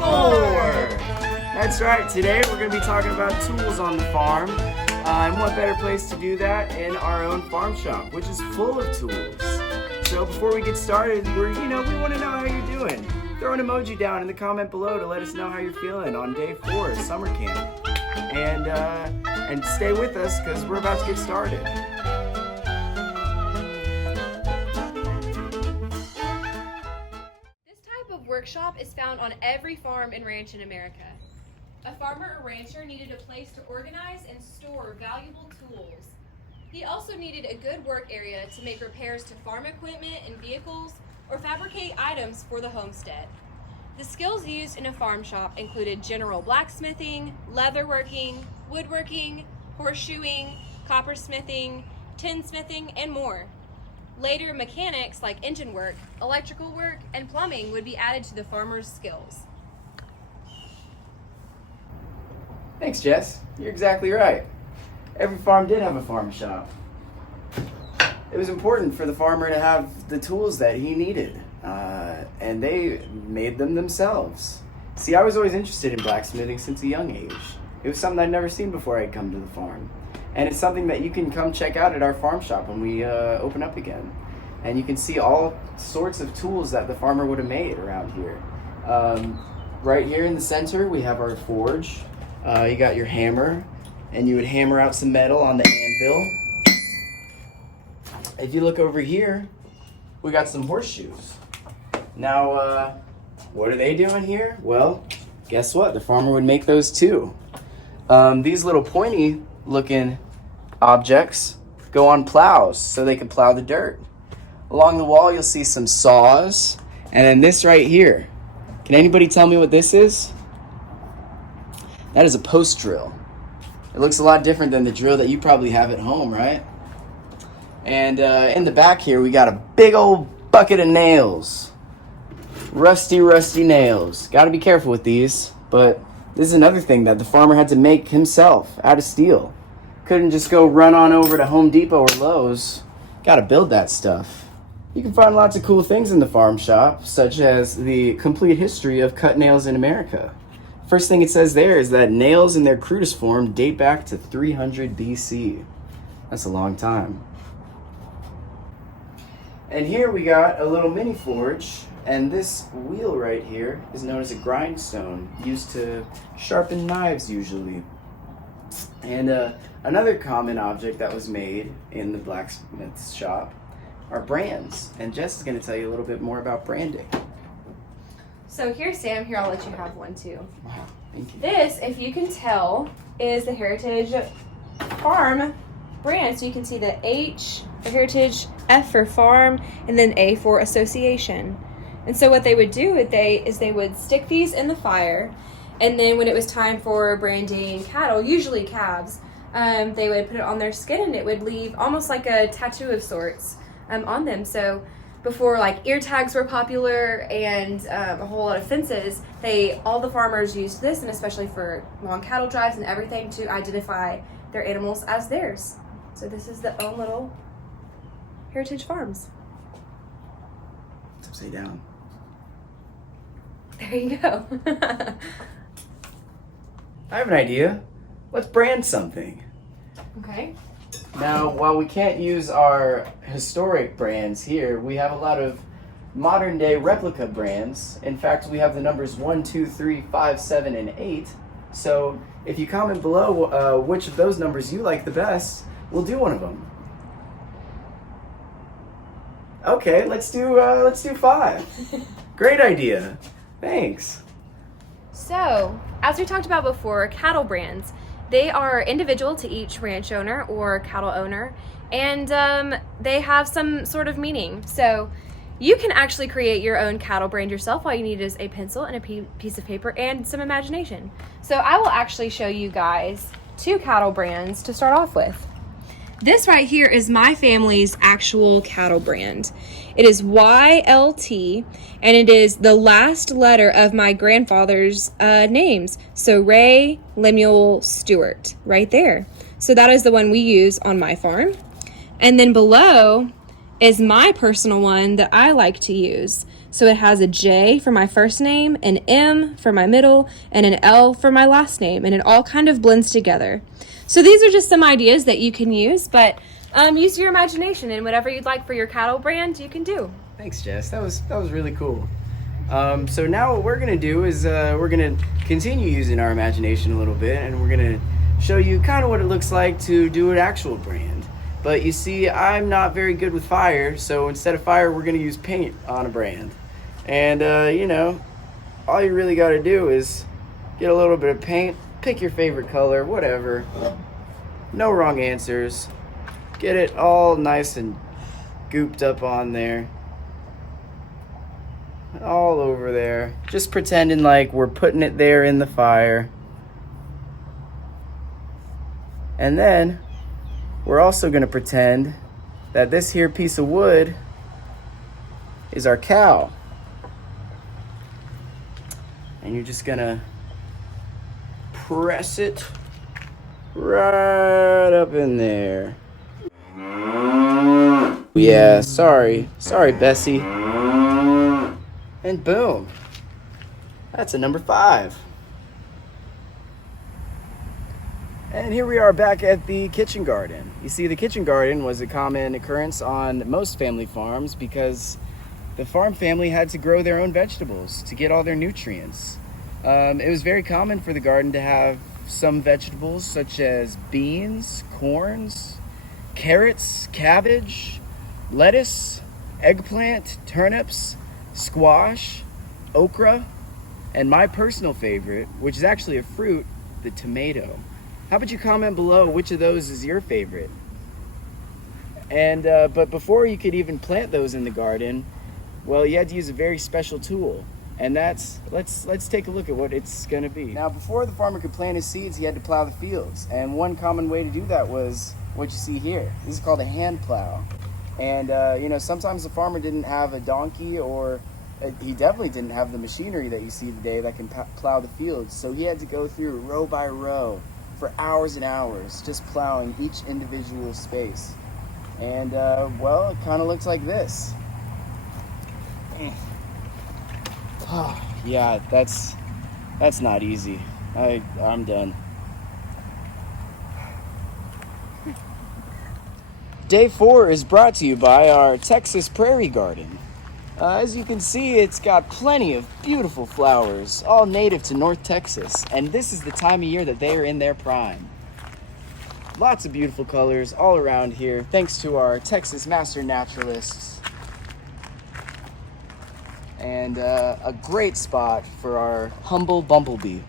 4. That's right, today we're going to be talking about tools on the farm. And what better place to do that in our own farm shop, which is full of tools. So before we get started, we want to know how you're doing. Throw an emoji down in the comment below to let us know how you're feeling on day 4 of summer camp. And stay with us because we're about to get started. This type of workshop is found on every farm and ranch in America. A farmer or rancher needed a place to organize and store valuable tools. He also needed a good work area to make repairs to farm equipment and vehicles or fabricate items for the homestead. The skills used in a farm shop included general blacksmithing, leatherworking, woodworking, horseshoeing, coppersmithing, tinsmithing, and more. Later, mechanics like engine work, electrical work, and plumbing would be added to the farmer's skills. Thanks, Jess. You're exactly right. Every farm did have a farm shop. It was important for the farmer to have the tools that he needed, and they made them themselves. See, I was always interested in blacksmithing since a young age. It was something I'd never seen before I'd come to the farm. And it's something that you can come check out at our farm shop when we open up again. And you can see all sorts of tools that the farmer would have made around here. Right here in the center, we have our forge. You got your hammer, and you would hammer out some metal on the anvil. If you look over here, we got some horseshoes. Now, what are they doing here? Well, guess what? The farmer would make those too. These little pointy looking objects go on plows so they can plow the dirt. Along the wall, you'll see some saws, and then this right here. Can anybody tell me what this is? That is a post drill. It looks a lot different than the drill that you probably have at home, right? And in the back here, we got a big old bucket of nails. Rusty nails. Got to be careful with these, but this is another thing that the farmer had to make himself out of steel. Couldn't just go run on over to Home Depot or Lowe's. Got to build that stuff. You can find lots of cool things in the farm shop, such as the complete history of cut nails in America. First thing it says there is that nails in their crudest form date back to 300 BC. That's a long time. And here we got a little mini forge, and this wheel right here is known as a grindstone, used to sharpen knives usually. And another common object that was made in the blacksmith's shop are brands. And Jess is going to tell you a little bit more about branding. So here, Sam, here I'll let you have one too. Wow, thank you. This, if you can tell, is the Heritage Farm brand. So you can see the H for Heritage, F for Farm, and then A for Association. And so what they would do is they would stick these in the fire, and then when it was time for branding cattle, usually calves, they would put it on their skin, and it would leave almost like a tattoo of sorts on them. So before like ear tags were popular and a whole lot of fences, all the farmers used this, and especially for long cattle drives and everything, to identify their animals as theirs. So this is the own little Heritage Farms. It's upside down. There you go. I have an idea. Let's brand something. Okay. Now, while we can't use our historic brands here, we have a lot of modern day replica brands. In fact, we have the numbers 1, 2, 3, 5, 7, and 8. So if you comment below which of those numbers you like the best, we'll do one of them. Okay, let's do 5. Great idea. Thanks. So, as we talked about before, cattle brands, they are individual to each ranch owner or cattle owner, and they have some sort of meaning. So you can actually create your own cattle brand yourself. All you need is a pencil and a piece of paper and some imagination. So I will actually show you guys 2 cattle brands to start off with. This right here is my family's actual cattle brand. It is YLT, and it is the last letter of my grandfather's names. So Ray Lemuel Stewart, right there. So that is the one we use on my farm. And then below is my personal one that I like to use. So it has a J for my first name, an M for my middle, and an L for my last name, and it all kind of blends together. So these are just some ideas that you can use, but use your imagination, and whatever you'd like for your cattle brand, you can do. Thanks, Jess. That was really cool. So now what we're gonna do is we're gonna continue using our imagination a little bit, and we're gonna show you kind of what it looks like to do an actual brand. But you see, I'm not very good with fire, so instead of fire, we're gonna use paint on a brand. And you know, all you really gotta do is get a little bit of paint, pick your favorite color, whatever. No wrong answers. Get it all nice and gooped up on there. All over there. Just pretending like we're putting it there in the fire. And then we're also going to pretend that this here piece of wood is our cow. And you're just going to press it right up in there. Yeah, sorry, Bessie. And boom, that's a number 5. And here we are back at the kitchen garden. You see, the kitchen garden was a common occurrence on most family farms because the farm family had to grow their own vegetables to get all their nutrients. It was very common for the garden to have some vegetables such as beans, corns, carrots, cabbage, lettuce, eggplant, turnips, squash, okra, and my personal favorite, which is actually a fruit, the tomato. How about you comment below which of those is your favorite? And but before you could even plant those in the garden, well, you had to use a very special tool, and that's let's take a look at what it's gonna be. Now, before the farmer could plant his seeds, he had to plow the fields, and one common way to do that was what you see here. This is called a hand plow. And you know, sometimes the farmer didn't have a donkey, or he definitely didn't have the machinery that you see today that can plow the fields. So he had to go through row by row for hours and hours, just plowing each individual space. And well, it kind of looks like this. Oh, yeah, that's not easy. I'm done. Day 4 is brought to you by our Texas Prairie Garden. As you can see, it's got plenty of beautiful flowers, all native to North Texas, and this is the time of year that they are in their prime. Lots of beautiful colors all around here, thanks to our Texas master naturalists. And a great spot for our humble bumblebee.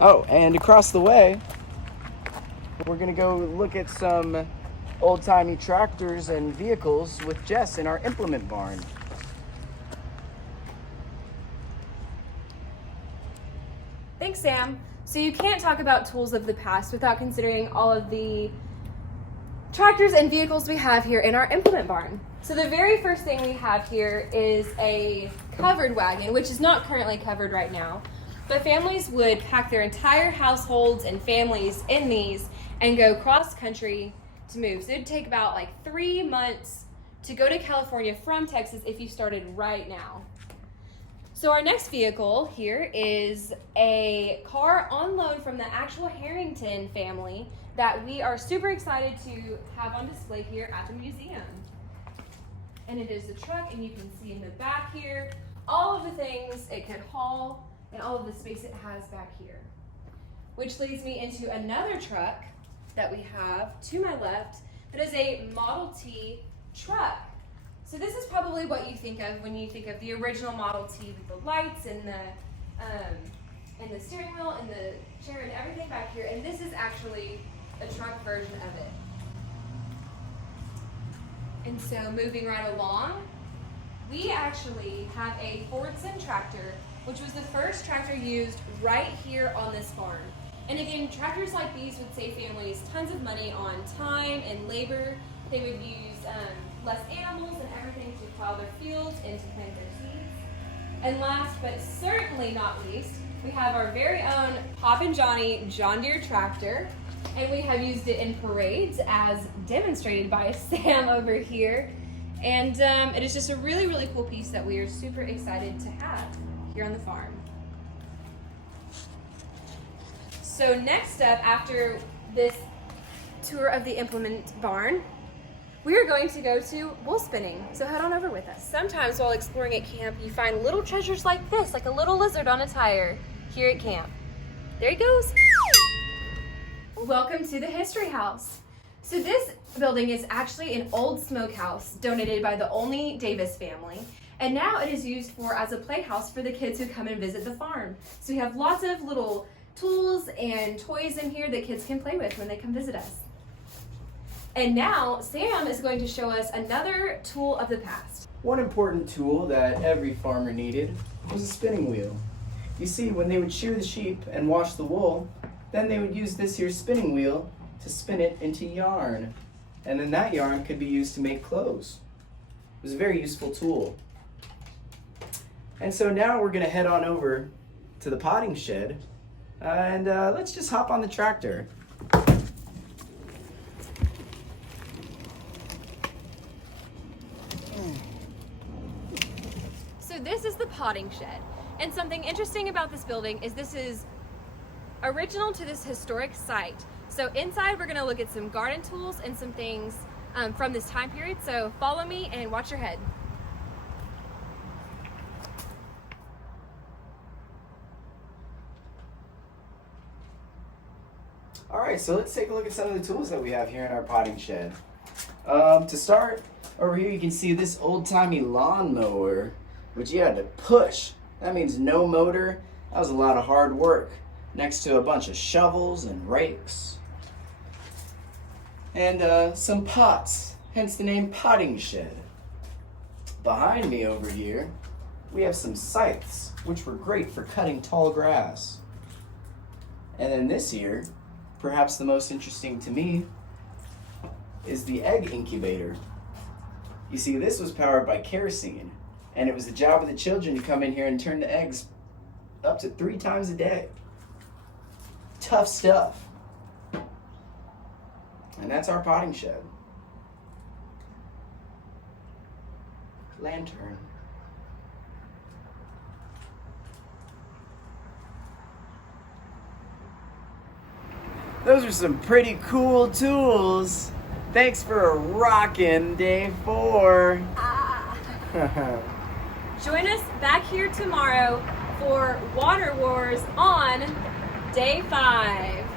Oh, and across the way, we're gonna go look at some old-timey tractors and vehicles with Jess in our implement barn. Thanks, Sam. So you can't talk about tools of the past without considering all of the tractors and vehicles we have here in our implement barn. So the very first thing we have here is a covered wagon, which is not currently covered right now, but families would pack their entire households and families in these and go cross-country to move. So it'd take about like 3 months to go to California from Texas if you started right now. So our next vehicle here is a car on loan from the actual Harrington family that we are super excited to have on display here at the museum. And it is a truck, and you can see in the back here all of the things it could haul and all of the space it has back here. Which leads me into another truck that we have to my left that is a Model T truck. So this is probably what you think of when you think of the original Model T with the lights and the steering wheel and the chair and everything back here. And this is actually a truck version of it. And so moving right along, we actually have a Fordson tractor, which was the first tractor used right here on this farm. And again, tractors like these would save families tons of money on time and labor. They would use less animals and everything to plow their fields and to plant their seeds. And last but certainly not least, we have our very own Pop and Johnny John Deere tractor. And we have used it in parades as demonstrated by Sam over here. And it is just a really, really cool piece that we are super excited to have here on the farm. So next up, after this tour of the implement barn, we are going to go to wool spinning. So head on over with us. Sometimes while exploring at camp, you find little treasures like this, like a little lizard on a tire here at camp. There he goes. Welcome to the History House. So this building is actually an old smokehouse donated by the Olney Davis family. And now it is used as a playhouse for the kids who come and visit the farm. So we have lots of little tools and toys in here that kids can play with when they come visit us. And now Sam is going to show us another tool of the past. One important tool that every farmer needed was a spinning wheel. You see, when they would shear the sheep and wash the wool, then they would use this here spinning wheel to spin it into yarn. And then that yarn could be used to make clothes. It was a very useful tool. And so now we're gonna head on over to the potting shed and let's just hop on the tractor. So this is the potting shed. And something interesting about this building is this is original to this historic site. So inside we're gonna look at some garden tools and some things from this time period. So follow me and watch your head. All right, so let's take a look at some of the tools that we have here in our potting shed. To start, over here you can see this old-timey lawnmower, which you had to push. That means no motor. That was a lot of hard work. Next to a bunch of shovels and rakes. And some pots, hence the name potting shed. Behind me over here, we have some scythes, which were great for cutting tall grass. And then this here, perhaps the most interesting to me, is the egg incubator. You see, this was powered by kerosene, and it was the job of the children to come in here and turn the eggs up to 3 times a day. Tough stuff. And that's our potting shed. Lantern. Those are some pretty cool tools. Thanks for rocking day 4. Join us back here tomorrow for Water Wars on day 5.